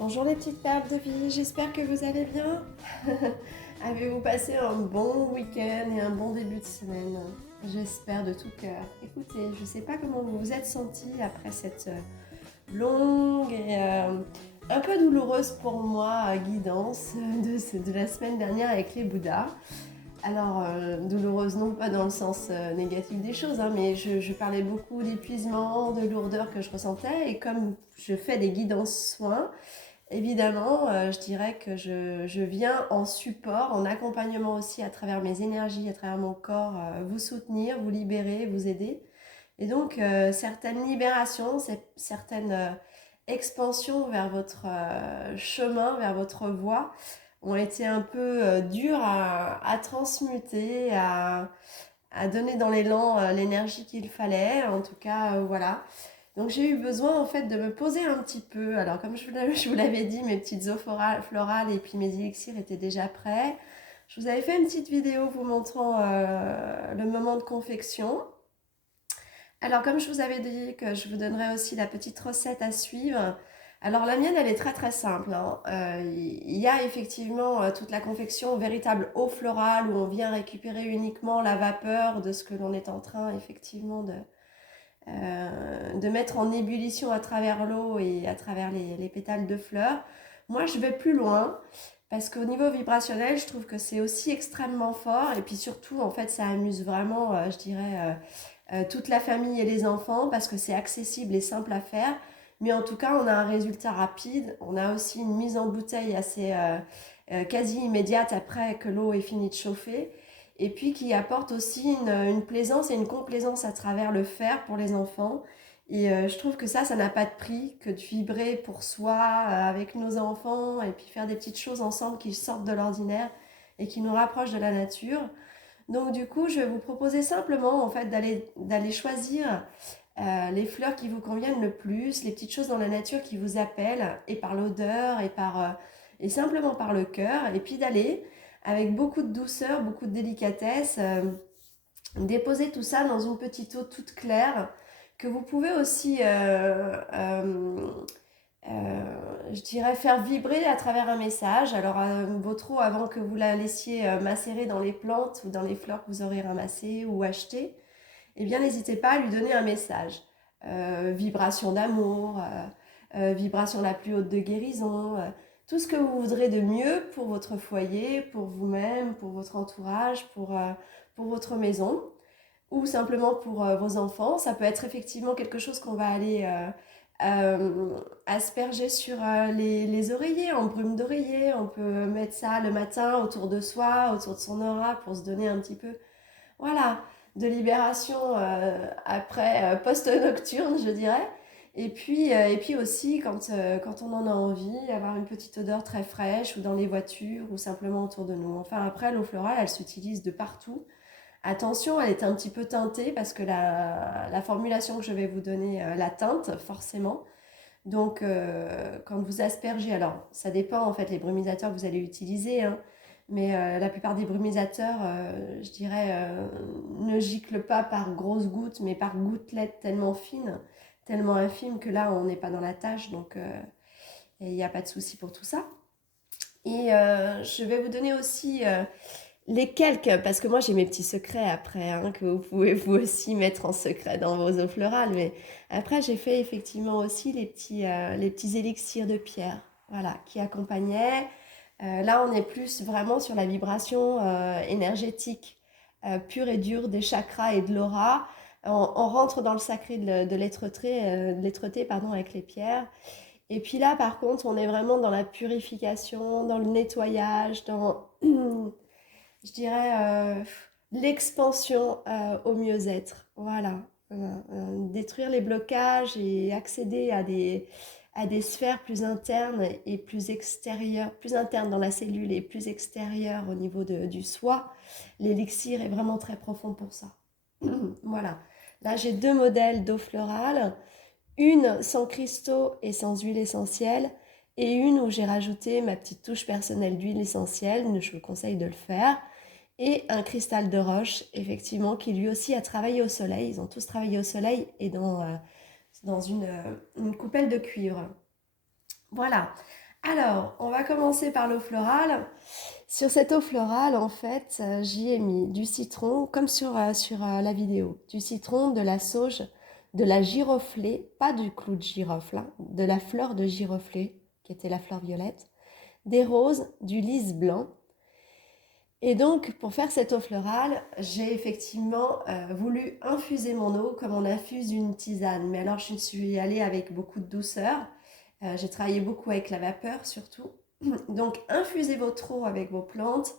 Bonjour les petites perles de vie, j'espère que vous allez bien. Avez-vous passé un bon week-end et un bon début de semaine? J'espère de tout cœur. Écoutez, je ne sais pas comment vous vous êtes sentis après cette longue et un peu douloureuse pour moi guidance de la semaine dernière avec les Bouddhas. Alors, douloureuse non pas dans le sens négatif des choses, hein, mais je parlais beaucoup d'épuisement, de lourdeur que je ressentais, et comme je fais des guidances soins, évidemment, je dirais que je viens en support, en accompagnement aussi à travers mes énergies, à travers mon corps, vous soutenir, vous libérer, vous aider. Et donc, certaines libérations, certaines expansions vers votre chemin, vers votre voie, ont été un peu dures à transmuter, à donner dans l'élan l'énergie qu'il fallait. En tout cas, voilà. Donc j'ai eu besoin en fait de me poser un petit peu. Alors comme je vous l'avais dit, mes petites eaux florales et puis mes élixirs étaient déjà prêts. Je vous avais fait une petite vidéo vous montrant le moment de confection. Alors comme je vous avais dit que je vous donnerais aussi la petite recette à suivre. Alors la mienne elle est très très simple, hein. Il y a effectivement toute la confection véritable eau florale où on vient récupérer uniquement la vapeur de ce que l'on est en train effectivement de mettre en ébullition à travers l'eau et à travers les pétales de fleurs. Moi, je vais plus loin parce qu'au niveau vibrationnel, je trouve que c'est aussi extrêmement fort et puis surtout, en fait, ça amuse vraiment, je dirais, toute la famille et les enfants parce que c'est accessible et simple à faire. Mais en tout cas, on a un résultat rapide. On a aussi une mise en bouteille assez quasi immédiate après que l'eau ait fini de chauffer et puis qui apporte aussi une plaisance et une complaisance à travers le faire pour les enfants. Et je trouve que ça n'a pas de prix que de vibrer pour soi avec nos enfants et puis faire des petites choses ensemble qui sortent de l'ordinaire et qui nous rapprochent de la nature. Donc du coup, je vais vous proposer simplement en fait d'aller choisir les fleurs qui vous conviennent le plus, les petites choses dans la nature qui vous appellent, et par l'odeur, et simplement par le cœur, et puis d'aller, avec beaucoup de douceur, beaucoup de délicatesse, déposer tout ça dans une petite eau toute claire, que vous pouvez aussi, je dirais, faire vibrer à travers un message. Alors, votre eau, avant que vous la laissiez macérer dans les plantes ou dans les fleurs que vous aurez ramassées ou achetées, eh bien n'hésitez pas à lui donner un message. Vibration d'amour, vibration la plus haute de guérison, tout ce que vous voudrez de mieux pour votre foyer, pour vous-même, pour votre entourage, pour votre maison, ou simplement pour vos enfants. Ça peut être effectivement quelque chose qu'on va aller asperger sur les oreillers, en brume d'oreiller. On peut mettre ça le matin autour de soi, autour de son aura, pour se donner un petit peu, voilà, de libération après post-nocturne, je dirais. Et puis aussi, quand on en a envie, avoir une petite odeur très fraîche, ou dans les voitures, ou simplement autour de nous. Enfin, après, l'eau florale, elle s'utilise de partout. Attention, elle est un petit peu teintée parce que la formulation que je vais vous donner la teinte, forcément. Donc, quand vous aspergez, alors ça dépend en fait les brumisateurs que vous allez utiliser, hein, mais la plupart des brumisateurs, je dirais, ne giclent pas par grosses gouttes, mais par gouttelettes tellement fines, tellement infimes que là, on n'est pas dans la tâche, donc il n'y a pas de souci pour tout ça. Et je vais vous donner aussi les quelques, parce que moi j'ai mes petits secrets après, hein, que vous pouvez vous aussi mettre en secret dans vos eaux florales, mais après j'ai fait effectivement aussi les petits élixirs de pierre, voilà, qui accompagnaient. Là on est plus vraiment sur la vibration énergétique pure et dure des chakras et de l'aura. On rentre dans le sacré de l'être-té, pardon, avec les pierres. Et puis là, par contre, on est vraiment dans la purification, dans le nettoyage, dans je dirais, l'expansion au mieux-être. Voilà. Détruire les blocages et accéder à des sphères plus internes et plus extérieures, plus internes dans la cellule et plus extérieures au niveau du soi. L'élixir est vraiment très profond pour ça. Voilà. Là, j'ai deux modèles d'eau florale. Une sans cristaux et sans huile essentielle, et une où j'ai rajouté ma petite touche personnelle d'huile essentielle, je vous conseille de le faire, et un cristal de roche, effectivement, qui lui aussi a travaillé au soleil. Ils ont tous travaillé au soleil et dans une coupelle de cuivre. Voilà. Alors, on va commencer par l'eau florale. Sur cette eau florale, en fait, j'y ai mis du citron, comme sur la vidéo, du citron, de la sauge, de la giroflée, pas du clou de girofle, hein, de la fleur de giroflée, qui était la fleur violette, des roses, du lys blanc. Et donc, pour faire cette eau florale, j'ai effectivement voulu infuser mon eau comme on infuse une tisane. Mais alors, je suis allée avec beaucoup de douceur. J'ai travaillé beaucoup avec la vapeur surtout. Donc, infusez votre eau avec vos plantes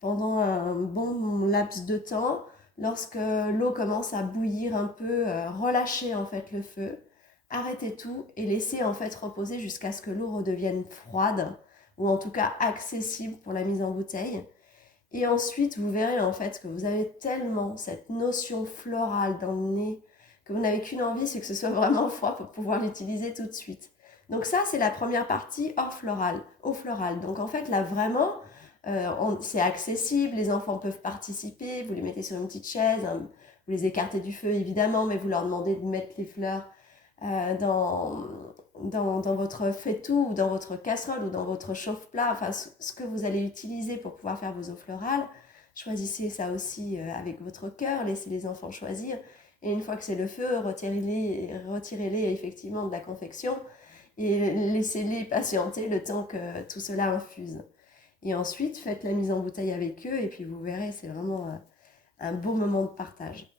pendant un bon laps de temps. Lorsque l'eau commence à bouillir un peu, relâchez en fait le feu, arrêtez tout et laissez en fait reposer jusqu'à ce que l'eau redevienne froide ou en tout cas accessible pour la mise en bouteille. Et ensuite, vous verrez en fait que vous avez tellement cette notion florale dans le nez que vous n'avez qu'une envie, c'est que ce soit vraiment froid pour pouvoir l'utiliser tout de suite. Donc ça, c'est la première partie hors florale, eau florale. Donc en fait, là vraiment, c'est accessible, les enfants peuvent participer, vous les mettez sur une petite chaise, hein, vous les écartez du feu évidemment, mais vous leur demandez de mettre les fleurs euh, dans, dans votre faitout ou dans votre casserole ou dans votre chauffe-plat, enfin ce que vous allez utiliser pour pouvoir faire vos eaux florales. Choisissez ça aussi avec votre cœur, laissez les enfants choisir. Et une fois que c'est le feu, retirez-les effectivement de la confection et laissez-les patienter le temps que tout cela infuse. Et ensuite, faites la mise en bouteille avec eux et puis vous verrez, c'est vraiment un beau moment de partage.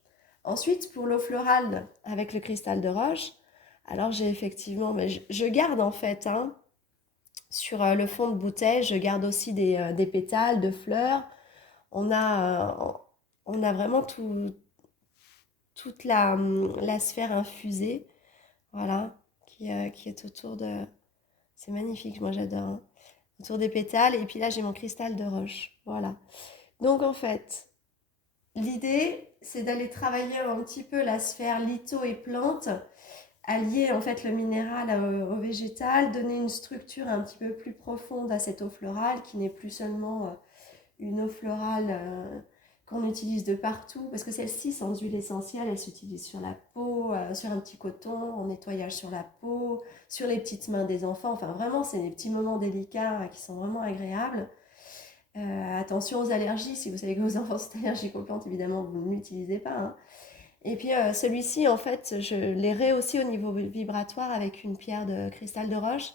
Ensuite, pour l'eau florale avec le cristal de roche, alors j'ai effectivement, mais je garde en fait, hein, sur le fond de bouteille, je garde aussi des pétales de fleurs. On a vraiment toute la sphère infusée, voilà, qui est autour de... C'est magnifique, moi j'adore, hein, autour des pétales. Et puis là, j'ai mon cristal de roche, voilà. Donc en fait, l'idée, c'est d'aller travailler un petit peu la sphère litho et plante, allier en fait le minéral au végétal, donner une structure un petit peu plus profonde à cette eau florale qui n'est plus seulement une eau florale qu'on utilise de partout, parce que celle-ci, sans huile essentielle, elle s'utilise sur la peau, sur un petit coton, en nettoyage sur la peau, sur les petites mains des enfants. Enfin, vraiment, c'est des petits moments délicats qui sont vraiment agréables. Attention aux allergies, si vous savez que vos enfants sont allergiques aux plantes, évidemment, vous ne l'utilisez pas, hein. Et puis celui-ci, en fait, je l'ai rehaussé au niveau vibratoire avec une pierre de cristal de roche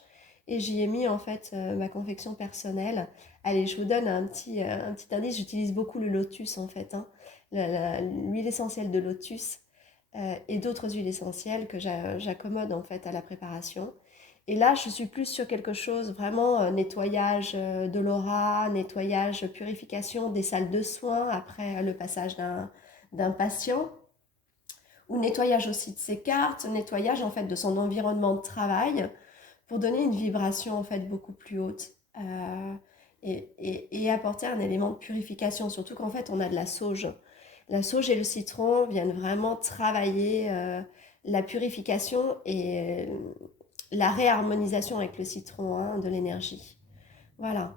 et j'y ai mis en fait ma confection personnelle. Allez, je vous donne un petit indice, j'utilise beaucoup le lotus en fait, hein, l'huile essentielle de lotus et d'autres huiles essentielles que j'accommode en fait à la préparation. Et là, je suis plus sur quelque chose vraiment nettoyage de l'aura, nettoyage, purification des salles de soins après le passage d'un patient ou nettoyage aussi de ses cartes, nettoyage en fait de son environnement de travail pour donner une vibration en fait beaucoup plus haute et apporter un élément de purification, surtout qu'en fait on a de la sauge. La sauge et le citron viennent vraiment travailler la purification et la réharmonisation avec le citron, hein, de l'énergie. Voilà.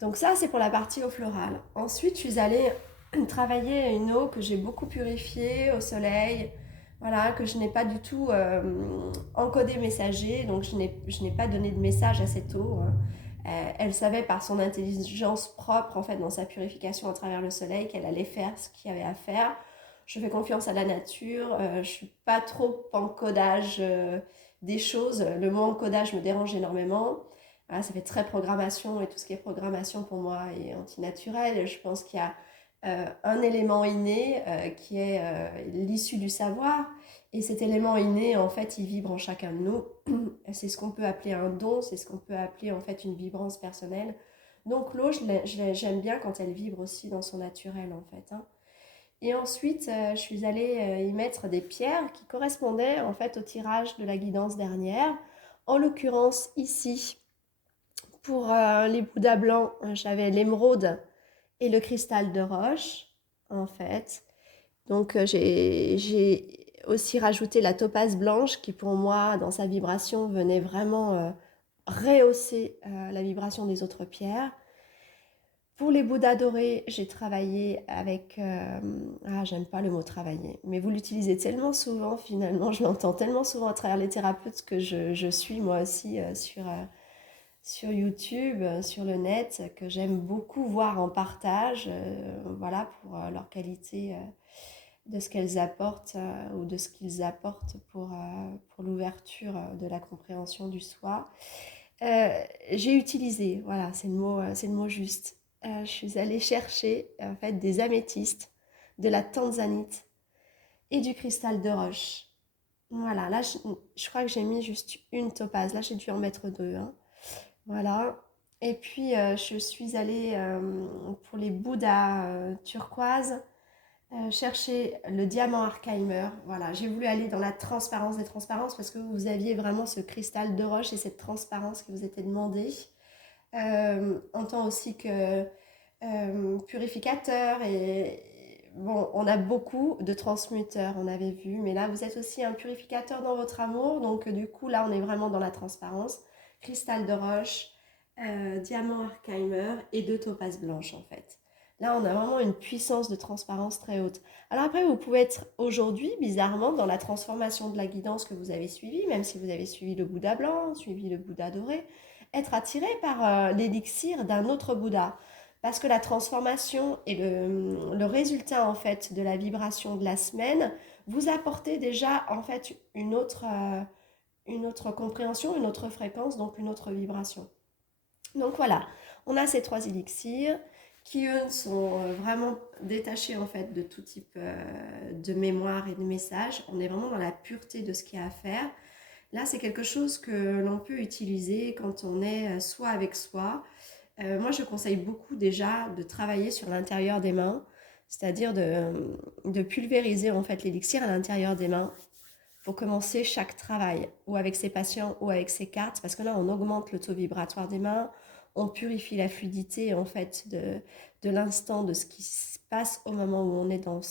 Donc ça, c'est pour la partie eau florale. Ensuite, je suis allée travailler une eau que j'ai beaucoup purifiée au soleil, voilà, que je n'ai pas du tout encodé messager, donc je n'ai pas donné de message à cette eau, hein. Elle savait par son intelligence propre, en fait, dans sa purification à travers le soleil, qu'elle allait faire ce qu'il y avait à faire. Je fais confiance à la nature, je ne suis pas trop encodage des choses. Le mot encodage me dérange énormément. Voilà, ça fait très programmation et tout ce qui est programmation pour moi est antinaturel. Je pense qu'il y a un élément inné qui est l'issue du savoir. Et cet élément inné, en fait, il vibre en chacun de nous. C'est ce qu'on peut appeler un don, c'est ce qu'on peut appeler en fait une vibrance personnelle. Donc l'eau, j'aime bien quand elle vibre aussi dans son naturel, en fait, hein. Et ensuite, je suis allée y mettre des pierres qui correspondaient en fait au tirage de la guidance dernière. En l'occurrence, ici, pour les bouddhas blancs, j'avais l'émeraude et le cristal de roche, en fait. Donc, j'ai aussi rajouté la topaze blanche qui, pour moi, dans sa vibration, venait vraiment rehausser la vibration des autres pierres. Pour les Bouddhas dorés, j'ai travaillé avec... ah, j'aime pas le mot travailler, mais vous l'utilisez tellement souvent, finalement, je l'entends tellement souvent à travers les thérapeutes que je suis moi aussi sur YouTube, sur le net, que j'aime beaucoup voir en partage, voilà, pour leur qualité de ce qu'elles apportent ou de ce qu'ils apportent pour l'ouverture de la compréhension du soi. J'ai utilisé, voilà, c'est le mot juste. Je suis allée chercher en fait des améthystes, de la tanzanite et du cristal de roche. Voilà, là je crois que j'ai mis juste une topaze. Là j'ai dû en mettre deux, hein. Voilà. Et puis je suis allée pour les bouddhas turquoises chercher le diamant Arkheimer. Voilà, j'ai voulu aller dans la transparence des transparences parce que vous aviez vraiment ce cristal de roche et cette transparence qui vous était demandée. En tant aussi que purificateur et bon, on a beaucoup de transmuteurs, on avait vu, mais là vous êtes aussi un purificateur dans votre amour, donc du coup là on est vraiment dans la transparence. Cristal de roche, diamant Arkheimer et deux topazes blanches en fait. Là, on a vraiment une puissance de transparence très haute. Alors après, vous pouvez être aujourd'hui, bizarrement, dans la transformation de la guidance que vous avez suivie, même si vous avez suivi le Bouddha blanc, suivi le Bouddha doré, être attiré par l'élixir d'un autre Bouddha. Parce que la transformation et le résultat en fait de la vibration de la semaine vous apportez déjà en fait une autre compréhension, une autre fréquence, donc une autre vibration. Donc voilà, on a ces trois élixirs qui eux sont vraiment détachés en fait de tout type de mémoire et de message. On est vraiment dans la pureté de ce qu'il y a à faire. Là, c'est quelque chose que l'on peut utiliser quand on est soit avec soi. Moi, je conseille beaucoup déjà de travailler sur l'intérieur des mains, c'est-à-dire de pulvériser en fait l'élixir à l'intérieur des mains pour commencer chaque travail, ou avec ses patients, ou avec ses cartes, parce que là, on augmente le taux vibratoire des mains, on purifie la fluidité en fait de l'instant, de ce qui se passe au moment où on est dans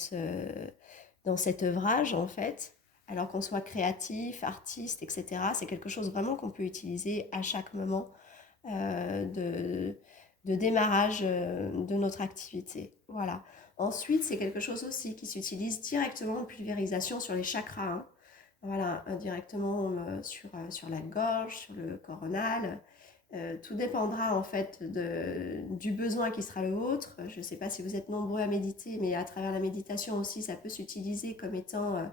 cet œuvrage en fait. Alors qu'on soit créatif, artiste, etc. C'est quelque chose vraiment qu'on peut utiliser à chaque moment de démarrage de notre activité. Voilà. Ensuite, c'est quelque chose aussi qui s'utilise directement en pulvérisation sur les chakras, hein. Voilà, directement sur la gorge, sur le coronal. Tout dépendra en fait du besoin qui sera le vôtre. Je ne sais pas si vous êtes nombreux à méditer, mais à travers la méditation aussi, ça peut s'utiliser comme étant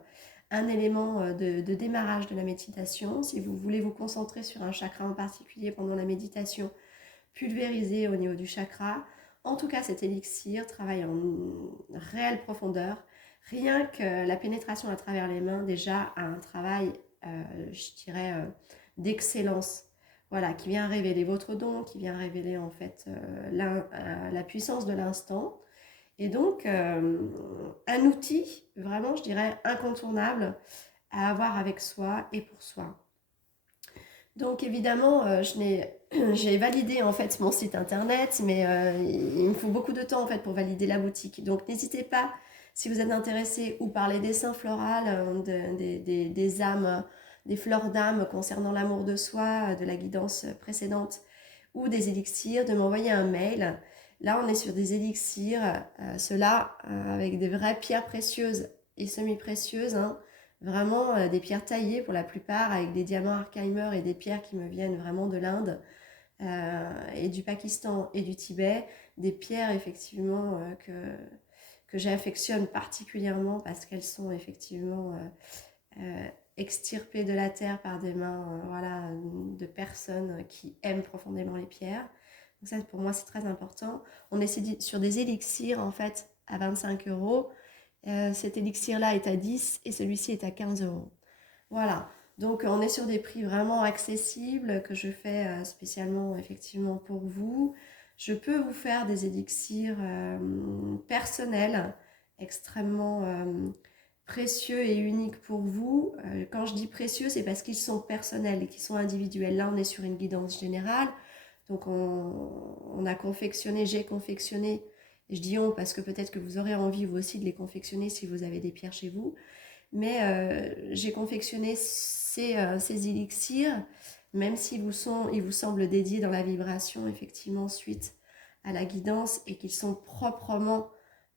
un élément de démarrage de la méditation. Si vous voulez vous concentrer sur un chakra en particulier pendant la méditation, pulvérisez au niveau du chakra. En tout cas, cet élixir travaille en réelle profondeur. Rien que la pénétration à travers les mains, déjà, a un travail, je dirais, d'excellence. Voilà, qui vient révéler votre don, qui vient révéler en fait la puissance de l'instant. Et donc, un outil, vraiment, je dirais, incontournable à avoir avec soi et pour soi. Donc évidemment, j'ai validé en fait mon site internet, mais il me faut beaucoup de temps en fait pour valider la boutique. Donc n'hésitez pas, si vous êtes intéressé ou par les dessins floraux, des âmes, des fleurs d'âme concernant l'amour de soi, de la guidance précédente, ou des élixirs, de m'envoyer un mail. Là, on est sur des élixirs, ceux-là avec des vraies pierres précieuses et semi-précieuses, hein. Vraiment des pierres taillées pour la plupart, avec des diamants Arkheimer et des pierres qui me viennent vraiment de l'Inde et du Pakistan et du Tibet. Des pierres effectivement que j'affectionne particulièrement parce qu'elles sont effectivement extirpées de la terre par des mains voilà, de personnes qui aiment profondément les pierres. Donc ça pour moi c'est très important. On est sur des élixirs en fait à 25 €. Cet élixir-là est à 10 et celui-ci est à 15 €. Voilà, donc on est sur des prix vraiment accessibles que je fais spécialement effectivement pour vous. Je peux vous faire des élixirs personnels extrêmement précieux et uniques pour vous. Quand je dis précieux, c'est parce qu'ils sont personnels et qu'ils sont individuels. Là, on est sur une guidance générale. Donc on a confectionné, j'ai confectionné, je dis on parce que peut-être que vous aurez envie vous aussi de les confectionner si vous avez des pierres chez vous, mais j'ai confectionné ces élixirs, même s'ils ils vous semblent dédiés dans la vibration effectivement suite à la guidance et qu'ils sont proprement,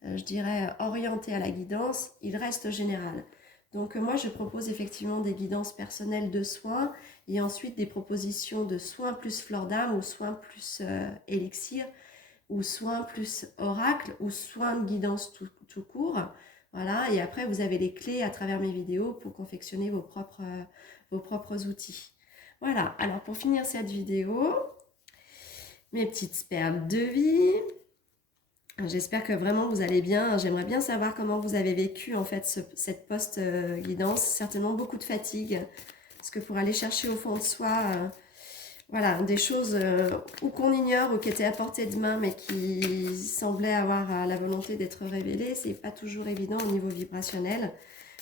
je dirais, orientés à la guidance, ils restent général. Donc moi, je propose effectivement des guidances personnelles de soins et ensuite des propositions de soins plus fleur d'âme ou soins plus élixir ou soins plus oracle ou soins de guidance tout court. Voilà, et après, vous avez les clés à travers mes vidéos pour confectionner vos propres outils. Voilà, alors pour finir cette vidéo, mes petites perles de vie. J'espère que vraiment vous allez bien. J'aimerais bien savoir comment vous avez vécu en fait cette post-guidance. Certainement beaucoup de fatigue. Parce que pour aller chercher au fond de soi, voilà, des choses ou qu'on ignore ou qui étaient à portée de main mais qui semblaient avoir la volonté d'être révélées, c'est pas toujours évident au niveau vibrationnel.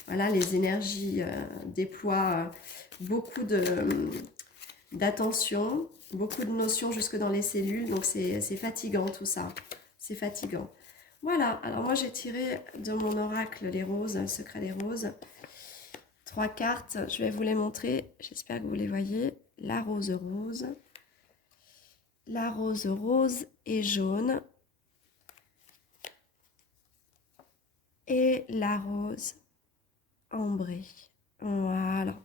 Voilà, les énergies déploient beaucoup d'attention, beaucoup de notions jusque dans les cellules. Donc c'est fatigant tout ça. C'est fatigant. Voilà, alors moi j'ai tiré de mon oracle les roses, le secret des roses. 3 cartes, je vais vous les montrer, j'espère que vous les voyez. La rose rose, la rose rose et jaune, et la rose ambrée. Voilà,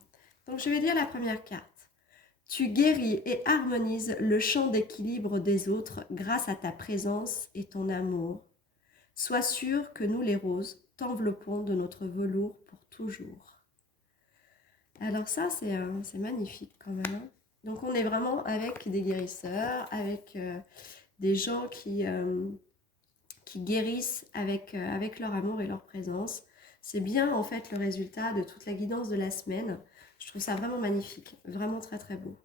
donc je vais lire la première carte. Tu guéris et harmonises le champ d'équilibre des autres grâce à ta présence et ton amour. Sois sûr que nous les roses t'enveloppons de notre velours pour toujours. Alors ça, c'est magnifique quand même. Hein. Donc on est vraiment avec des guérisseurs, avec des gens qui guérissent avec leur amour et leur présence. C'est bien en fait le résultat de toute la guidance de la semaine. Je trouve ça vraiment magnifique, vraiment très très beau.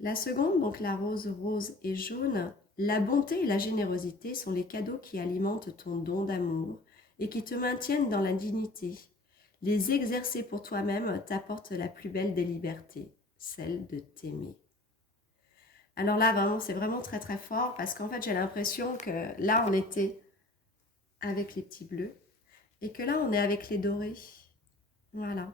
La seconde, donc la rose rose et jaune, la bonté et la générosité sont les cadeaux qui alimentent ton don d'amour et qui te maintiennent dans la dignité. Les exercer pour toi-même t'apporte la plus belle des libertés, celle de t'aimer. Alors là, vraiment, c'est vraiment très très fort parce qu'en fait, j'ai l'impression que là, on était avec les petits bleus et que là, on est avec les dorés. Voilà.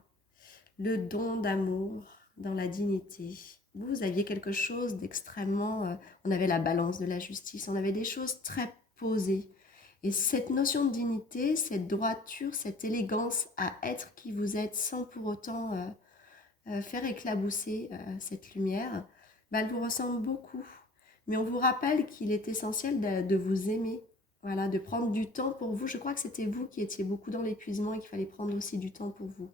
Le don d'amour dans la dignité. Vous aviez quelque chose d'extrêmement... on avait la balance de la justice, on avait des choses très posées. Et cette notion de dignité, cette droiture, cette élégance à être qui vous êtes sans pour autant faire éclabousser cette lumière, bah, elle vous ressemble beaucoup. Mais on vous rappelle qu'il est essentiel de vous aimer, voilà, de prendre du temps pour vous. Je crois que c'était vous qui étiez beaucoup dans l'épuisement et qu'il fallait prendre aussi du temps pour vous.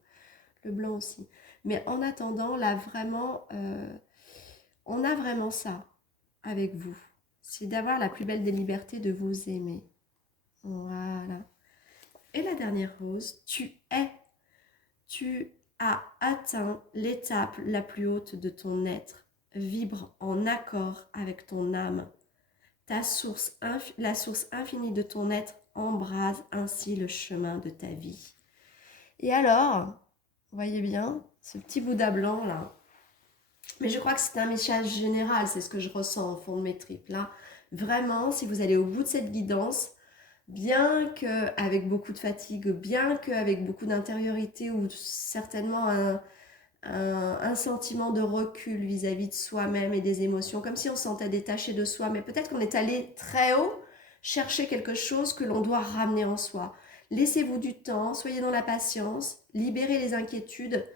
Le blanc aussi. Mais en attendant, là vraiment, on a vraiment ça avec vous. C'est d'avoir la plus belle des libertés de vous aimer. Voilà. Et la dernière rose, tu as atteint l'étape la plus haute de ton être. Vibre en accord avec ton âme. La source infinie de ton être embrase ainsi le chemin de ta vie. Et alors, vous voyez bien, ce petit Bouddha blanc là. Mais je crois que c'est un message général, c'est ce que je ressens au fond de mes tripes là. Vraiment, si vous allez au bout de cette guidance, bien qu'avec beaucoup de fatigue, bien qu'avec beaucoup d'intériorité ou certainement un sentiment de recul vis-à-vis de soi-même et des émotions, comme si on se sentait détaché de soi, mais peut-être qu'on est allé très haut chercher quelque chose que l'on doit ramener en soi. Laissez-vous du temps, soyez dans la patience, libérez les inquiétudes.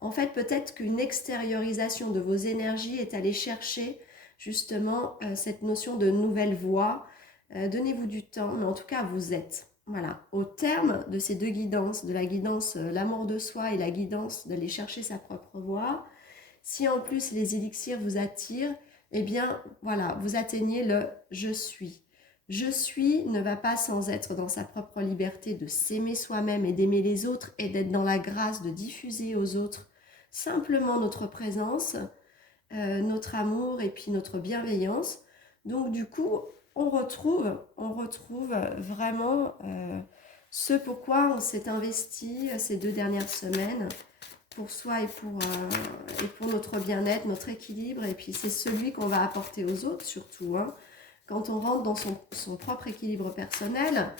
En fait, peut-être qu'une extériorisation de vos énergies est allée chercher justement cette notion de nouvelle voie. Donnez-vous du temps, mais en tout cas, vous êtes. Voilà, au terme de ces deux guidances, de la guidance l'amour de soi et la guidance d'aller chercher sa propre voie, si en plus les élixirs vous attirent, eh bien voilà, vous atteignez le « je suis ». Je suis ne va pas sans être dans sa propre liberté de s'aimer soi-même et d'aimer les autres et d'être dans la grâce de diffuser aux autres simplement notre présence, notre amour et puis notre bienveillance. Donc du coup, on retrouve vraiment ce pourquoi on s'est investi ces 2 dernières semaines pour soi et pour notre bien-être, notre équilibre. Et puis c'est celui qu'on va apporter aux autres surtout. Hein. Quand on rentre dans son propre équilibre personnel,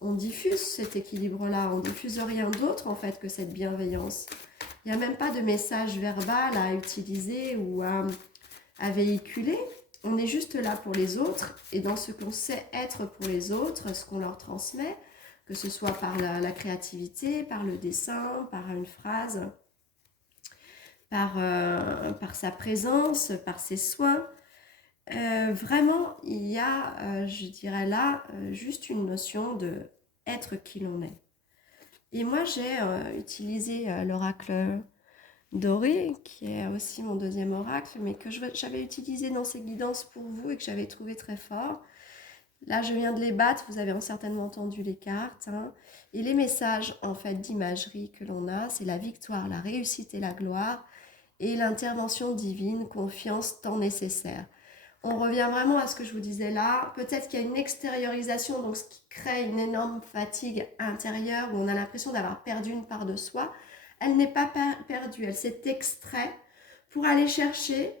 on diffuse cet équilibre-là. On ne diffuse rien d'autre en fait que cette bienveillance. Il n'y a même pas de message verbal à utiliser ou à véhiculer. On est juste là pour les autres et dans ce qu'on sait être pour les autres, ce qu'on leur transmet, que ce soit par la créativité, par le dessin, par une phrase, par sa présence, par ses soins. Vraiment, il y a, je dirais là, juste une notion de être qui l'on est. Et moi, j'ai utilisé l'oracle Doré, qui est aussi mon deuxième oracle, mais que j'avais utilisé dans ces guidances pour vous et que j'avais trouvé très fort. Là, je viens de les battre, vous avez certainement entendu les cartes. Hein. Et les messages, en fait, d'imagerie que l'on a, c'est la victoire, la réussite et la gloire, et l'intervention divine, confiance, temps nécessaire. On revient vraiment à ce que je vous disais là. Peut-être qu'il y a une extériorisation, donc ce qui crée une énorme fatigue intérieure, où on a l'impression d'avoir perdu une part de soi. Elle n'est pas perdue, elle s'est extraite pour aller chercher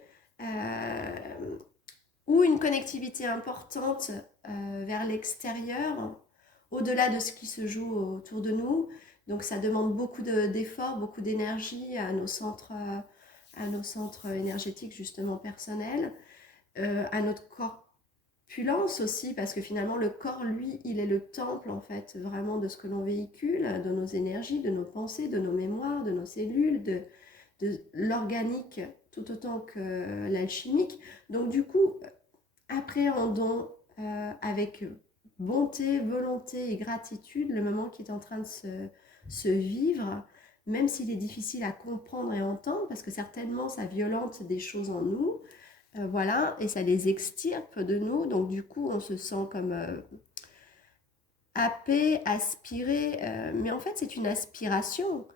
ou une connectivité importante vers l'extérieur, au-delà de ce qui se joue autour de nous. Donc ça demande beaucoup d'efforts, beaucoup d'énergie à nos centres énergétiques justement personnels, à notre corpulence aussi, parce que finalement le corps, lui, il est le temple en fait vraiment de ce que l'on véhicule, de nos énergies, de nos pensées, de nos mémoires, de nos cellules, de l'organique tout autant que l'alchimique. Donc du coup, appréhendons avec bonté, volonté et gratitude le moment qui est en train de se vivre, même s'il est difficile à comprendre et entendre, parce que certainement ça violente des choses en nous, voilà, et ça les extirpe de nous, donc du coup on se sent comme happé, aspiré, mais en fait c'est une aspiration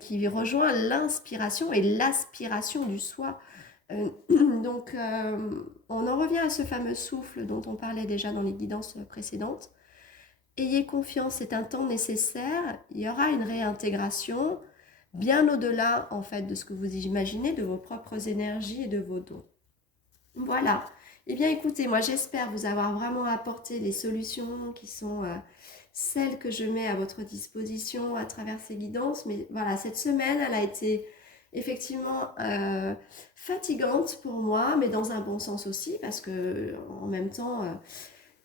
qui rejoint l'inspiration et l'aspiration du soi. Donc, on en revient à ce fameux souffle dont on parlait déjà dans les guidances précédentes. Ayez confiance, c'est un temps nécessaire. Il y aura une réintégration bien au-delà, en fait, de ce que vous imaginez, de vos propres énergies et de vos dons. Voilà. Eh bien, écoutez, moi, j'espère vous avoir vraiment apporté les solutions qui sont celles que je mets à votre disposition à travers ces guidances. Mais voilà, cette semaine, elle a été effectivement fatigante pour moi, mais dans un bon sens aussi, parce que en même temps,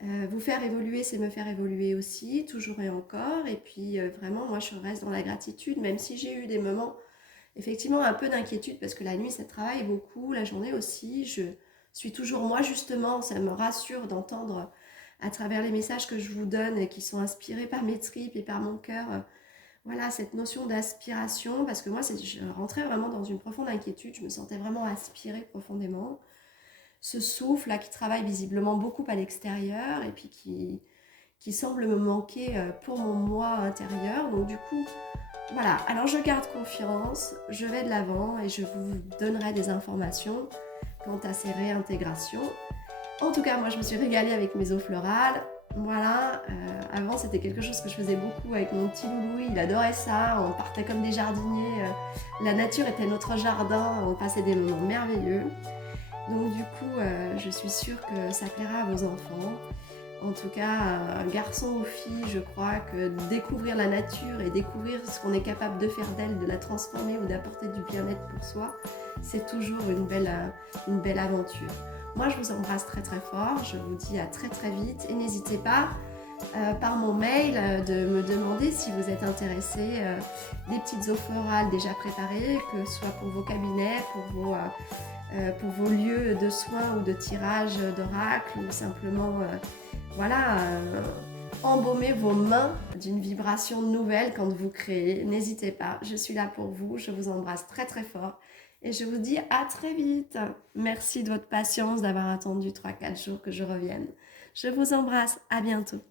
vous faire évoluer, c'est me faire évoluer aussi, toujours et encore. Et puis vraiment, moi, je reste dans la gratitude, même si j'ai eu des moments, effectivement, un peu d'inquiétude, parce que la nuit, ça travaille beaucoup, la journée aussi. Je suis toujours moi, justement, ça me rassure d'entendre à travers les messages que je vous donne et qui sont inspirés par mes tripes et par mon cœur, voilà, cette notion d'aspiration, parce que moi, je rentrais vraiment dans une profonde inquiétude, je me sentais vraiment aspirée profondément. Ce souffle-là qui travaille visiblement beaucoup à l'extérieur et puis qui semble me manquer pour mon moi intérieur. Donc du coup, voilà, alors je garde confiance, je vais de l'avant et je vous donnerai des informations quant à ces réintégrations. En tout cas, moi, je me suis régalée avec mes eaux florales. Voilà, avant, c'était quelque chose que je faisais beaucoup avec mon petit loulou. Il adorait ça. On partait comme des jardiniers. La nature était notre jardin. On passait des moments merveilleux. Donc, du coup, je suis sûre que ça plaira à vos enfants. En tout cas, garçon ou fille, je crois que découvrir la nature et découvrir ce qu'on est capable de faire d'elle, de la transformer ou d'apporter du bien-être pour soi, c'est toujours une belle aventure. Moi, je vous embrasse très très fort, je vous dis à très très vite et n'hésitez pas par mon mail de me demander si vous êtes intéressé des petites eaux florales déjà préparées, que ce soit pour vos cabinets, pour vos lieux de soins ou de tirage d'oracle ou simplement voilà, embaumer vos mains d'une vibration nouvelle quand vous créez. N'hésitez pas, je suis là pour vous, je vous embrasse très très fort et je vous dis à très vite. Merci de votre patience, d'avoir attendu 3-4 jours que je revienne. Je vous embrasse, à bientôt.